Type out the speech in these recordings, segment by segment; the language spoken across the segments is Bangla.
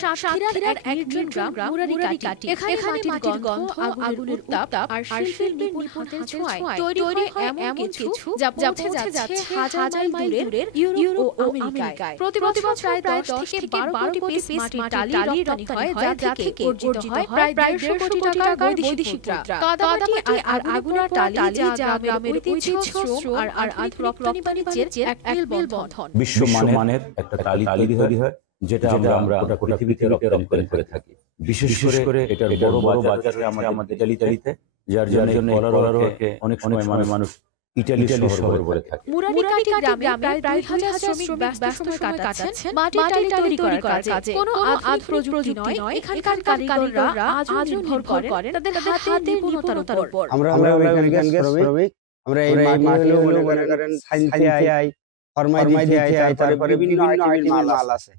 সাতক্ষীরার এক নির্জন গ্রাম মুরারিকাটি। এখানে মাটির গন্ধ, আগুনের উত্তাপ আর শিল্পীর নিপুণ হাতের ছোঁয়ায় তৈরি হয় এমন কিছু যা পৌঁছে যাচ্ছে হাজার মাইল দূরের ইউরোপ ও আমেরিকায়। প্রতি বছর প্রায় 10 থেকে 12 কোটি পিস মাটির টালি রপ্তানি হয়, যা থেকে অর্জিত হয় প্রায় 150 কোটি টাকার বৈদেশিক মুদ্রা। কাদামাটি আর আগুনের টালি যা গ্রামের ঐতিহ্য, শ্রম আর আধুনিক রপ্তানি বাণিজ্যের এক মেলবন্ধন। বিশ্বমানের একটা টালি তৈরি হয়, যেটা আমরা গোটা পৃথিবীতে রপ্তানি করে থাকি। বিশেষ করে এটার বড় বাজার আমাদের ইতালিতে, যার জন্য অনেক সময় মানুষ ইটালি শহর বলে থাকে। মুরারিকাটি গ্রামে প্রায় 2000 শ্রমিক ব্যস্ত সময় কাটাচ্ছেন মাটির টালি তৈরি করার কাজে। কোনো আধুনিক প্রযুক্তি নয়, এখানকার কারিগররা আজও নির্ভর করেন তাদের হাতের নিপুণতার উপর। আমরা শ্রমিক, আমরা এই মাটি হলো মনে করেন সাইনথিয়াই, ফরমাইথিয়াই, তারপরে বিভিন্ন আইটেমের মাল আছে,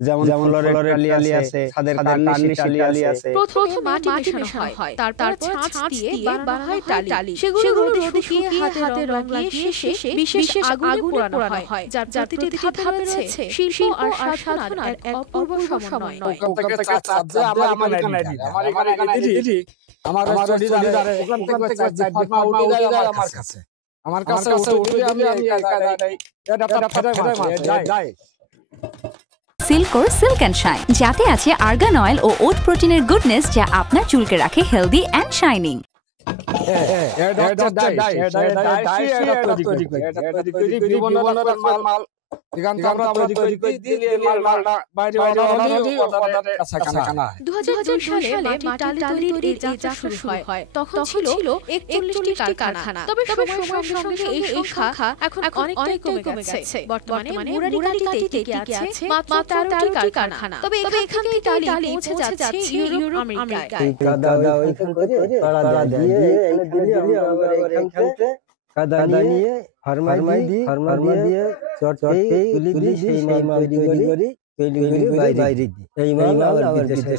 যেমন ফ্লোরের টালি আছে, ছাদের কার্নিশ টালি আছে। প্রথমে মাটি মেশানো হয়, তারপর ছাঁচ দিয়ে বানানো হয় টালি। সেগুলো রোদে শুকিয়ে হাতে রং লাগিয়ে শেষে বিশেষ আগুনে পোড়ানো হয়, যার প্রতিটি ধাপে রয়েছে শিল্প আর সাধনার এক অপূর্ব সমন্বয়। সিল্কোর সিল্ক অ্যান্ড শাইন, যাতে আছে আর্গান অয়েল ও ওট প্রোটিনের গুডনেস, যা আপনার চুলকে রাখে হেলদি অ্যান্ড শাইনিং। তখন ছিল 41টি কারখানা। তবে সময়ের সঙ্গে এই সংখ্যা এখন অনেকটাই কমে গেছে। বর্তমানে মুরারিকাটিতে টিকে আছে মাত্র 13টি কারখানা। তবে এখান থেকে টালি পৌঁছে যাচ্ছে ইউরোপ, আমেরিকায়। কাদা নিয়ে ফার্মাই দিয়ে চটে তুলি সেই মাল তৈরি করি বাইরে দিই। এই মাল আবার বিদেশে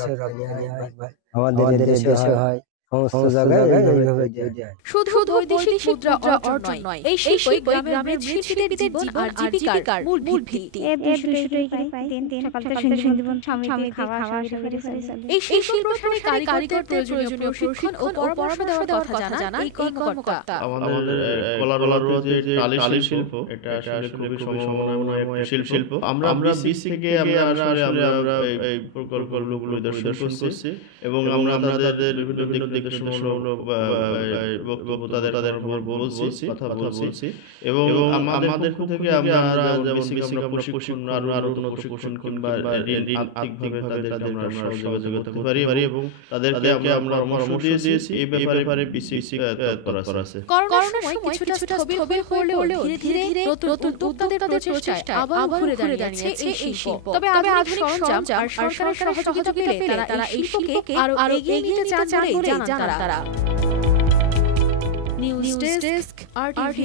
আমাদের দেশে হয়, সমস্ত জায়গায় এইভাবে যায়। শুধু বৈদেশিক মুদ্রা অর্জন নয়, এই শিল্পই গ্রামের শিল্পীদের জীবন আর জীবিকার মূল ভিত্তি। এই শিল্প প্রসারে কারিগরদের প্রয়োজনীয় প্রশিক্ষণ ও পরামর্শ দেওয়ার কথা জানান এই কর্মকর্তা। আমাদের কলার যে টালি শিল্প, এটা আসলে খুবই সমন্বয় শিল্প। আমরা বিসি থেকে আমরা এই প্রকল্পগুলো দর্শন করছি এবং আমরা তাদের বিভিন্ন বক্তব্য তাদের কথা বলছি এবং আমাদের থেকে আমরা প্রশিক্ষণ আরো প্রশিক্ষণ কিংবা আর্থিকভাবে তাদের আমরা সহযোগিতা করতে পারি এবং তাদেরকে আমরা পরামর্শ দিয়েছি এই ব্যাপারে বিসিসি করা আছে। করোনার সময় কিছুটা স্থবির হলেও ধীরে ধীরে নতুন উদ্যোক্তাদের প্রচেষ্টায় আবার ঘুরে দাঁড়িয়েছে এই শিল্প। তবে আধুনিক সরঞ্জাম আর সরকারের সহযোগিতা পেলে তারা এই শিল্পকে আরো এগিয়ে নিতে চান বলে জানান তারা। News desk, RTV।